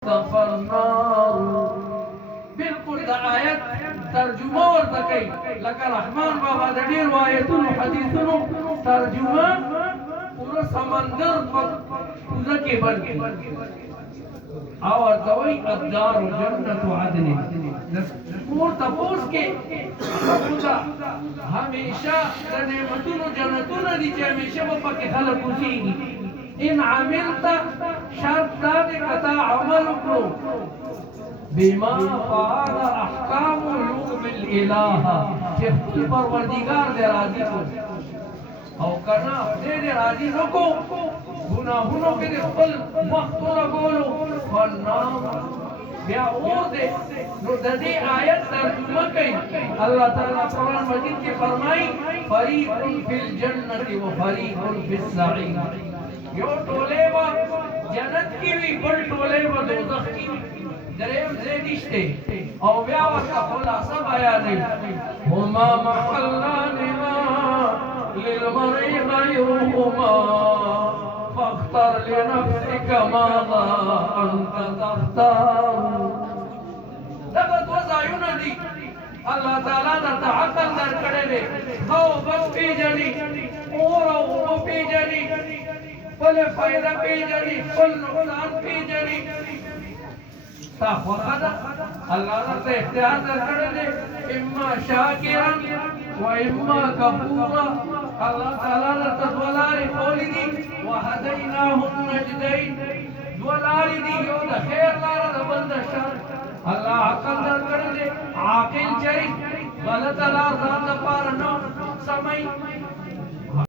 النار بالکل د آیت ترجمه ورته کوي لکه رحمان بابا د ډېرو آیتونو حدیثونو ترجمه پوره سمندر په کوزه کې بند او ورته وایي الدار جنت عدن کور تپوس کې خدا همیشه د نعمتونو جنتونه دي چې همیشه به پکې خلک اوسېږي ان عملت شرط دا دی که تا عمل وکړو بما فعل احکام علوم الاله چې خپل پروردګار دې راضي کړو او کنه دې راضي نکو ګناهونو کې خپل وخت ولګولو والنام بیا اور دې نو د دې آیت ترجمه کوي الله تعالی قرآن مجید کې فرمایي فریق فی الجنة وفریق فی السعیر یو ټوله وا جنت کی وی بل ټوله وا دوزخ کی دریم زیدشته او بیا ورته خلاصه بیان هما محلان ما للمرء غيرهما فاختر لنفسك ماذا انت تختار دغه دو ځایونه دي الله تعالی درته عقل درکړی دی خو بس پیژني اور او پیژني فل فائدہ پیجنی فل نقصان پیجنی تا خوخدا اللہ نے اختیار درکڑے دے اما شاکرا و اما کفورا اللہ تعالی نے تدولاری قولی دی وحدیناہ النجدین دولاری دی یو دا خیر لارا دا بند شر اللہ عقل درکڑے دے عاقل چری غلط لار ذات پار نو سمئی